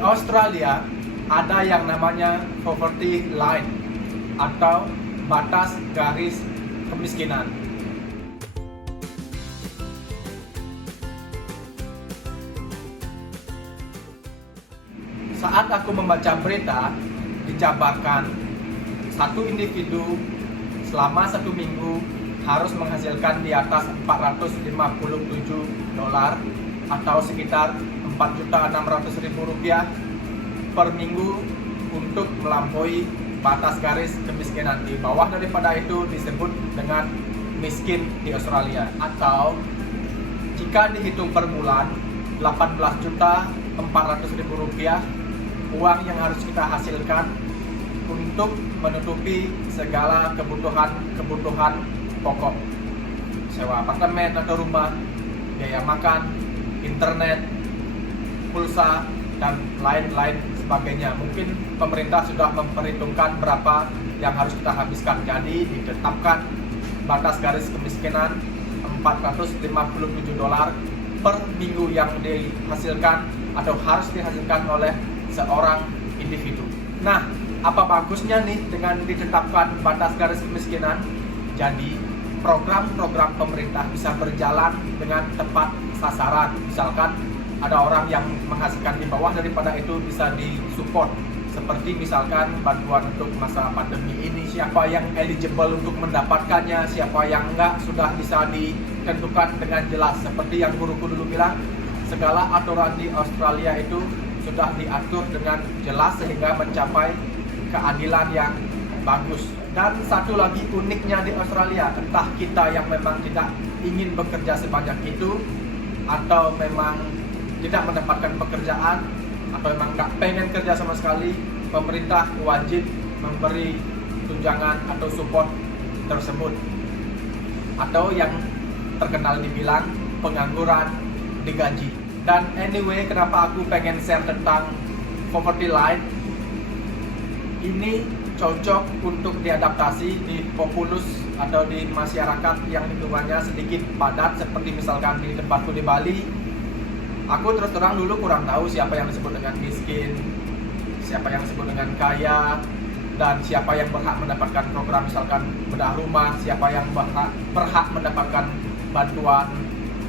Australia ada yang namanya poverty line atau batas garis kemiskinan. Saat aku membaca berita, dijabarkan satu individu selama 1 minggu harus menghasilkan di atas 457 dolar atau sekitar 4.600.000 rupiah per minggu untuk melampaui batas garis kemiskinan. Di bawah daripada itu disebut dengan miskin di Australia, atau jika dihitung per bulan 18.400.000 rupiah uang yang harus kita hasilkan untuk menutupi segala kebutuhan pokok, sewa apartemen atau rumah, biaya makan, internet, pulsa, dan lain-lain sebagainya. Mungkin pemerintah sudah memperhitungkan berapa yang harus kita habiskan, jadi ditetapkan batas garis kemiskinan 457 dolar per minggu yang dihasilkan atau harus dihasilkan oleh seorang individu. Nah, apa bagusnya nih dengan ditetapkan batas garis kemiskinan? Jadi program-program pemerintah bisa berjalan dengan tepat sasaran. Misalkan ada orang yang menghasilkan di bawah daripada itu bisa disupport, seperti misalkan bantuan untuk masa pandemi ini, siapa yang eligible untuk mendapatkannya, siapa yang enggak, sudah bisa ditentukan dengan jelas. Seperti yang guruku dulu bilang, segala aturan di Australia itu sudah diatur dengan jelas sehingga mencapai keadilan yang bagus. Dan satu lagi uniknya di Australia, entah kita yang memang tidak ingin bekerja sebanyak itu, atau memang tidak mendapatkan pekerjaan, atau memang nggak pengen kerja sama sekali, pemerintah wajib memberi tunjangan atau support tersebut, atau yang terkenal dibilang pengangguran digaji. Dan anyway, kenapa aku pengen share tentang poverty line ini cocok untuk diadaptasi di populus atau di masyarakat yang lingkungannya sedikit padat, seperti misalkan di tempatku di Bali. Aku terus terang dulu kurang tahu siapa yang disebut dengan miskin, siapa yang disebut dengan kaya, dan siapa yang berhak mendapatkan program misalkan bedah rumah, siapa yang berhak mendapatkan bantuan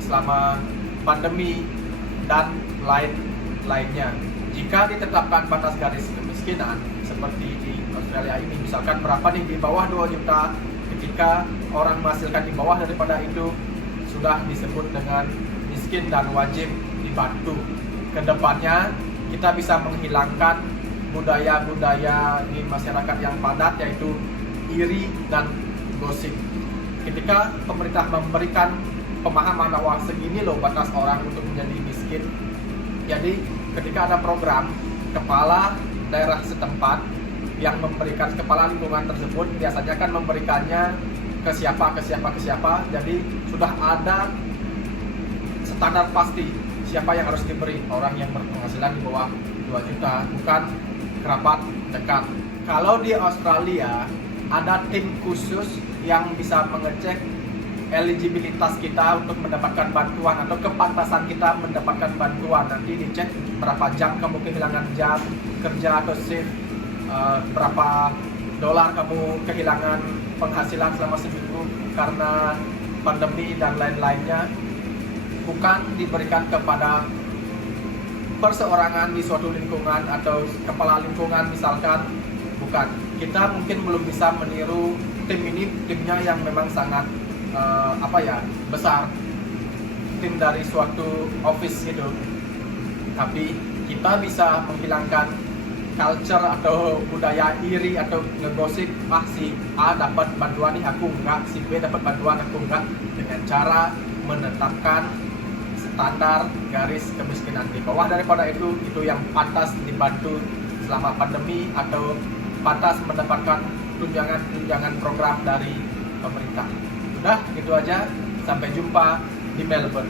selama pandemi, dan lainnya. Jika ditetapkan batas garis kemiskinan seperti di Australia ini, misalkan berapa nih, di bawah 2 juta, ketika orang menghasilkan di bawah daripada itu sudah disebut dengan miskin dan wajib dibantu. Kedepannya kita bisa menghilangkan budaya-budaya di masyarakat yang padat, yaitu iri dan gosip. Ketika pemerintah memberikan pemahaman bahwa segini loh batas orang untuk menjadi miskin, jadi ketika ada program, kepala daerah setempat yang memberikan, kepala lingkungan tersebut biasanya kan memberikannya ke siapa, jadi sudah ada standar pasti siapa yang harus diberi. Orang yang berpenghasilan di bawah 2 juta, bukan kerabat dekat. Kalau di Australia ada tim khusus yang bisa mengecek eligibilitas kita untuk mendapatkan bantuan atau kepantasan kita mendapatkan bantuan. Nanti dicek berapa jam kamu kehilangan jam kerja atau shift, berapa dolar kamu kehilangan penghasilan selama seminggu karena pandemi dan lain-lainnya. Bukan diberikan kepada perseorangan di suatu lingkungan atau kepala lingkungan misalkan, bukan. Kita mungkin belum bisa meniru tim ini, timnya yang memang sangat besar, tim dari suatu office gitu. Tapi kita bisa menghilangkan culture atau budaya iri atau ngegosip, si A dapat bantuan nih aku enggak, si B dapat bantuan aku enggak, dengan cara menetapkan standar garis kemiskinan. Di bawah daripada itu yang pantas dibantu selama pandemi atau pantas mendapatkan tunjangan program dari pemerintah. Udah gitu aja, sampai jumpa di Melbourne.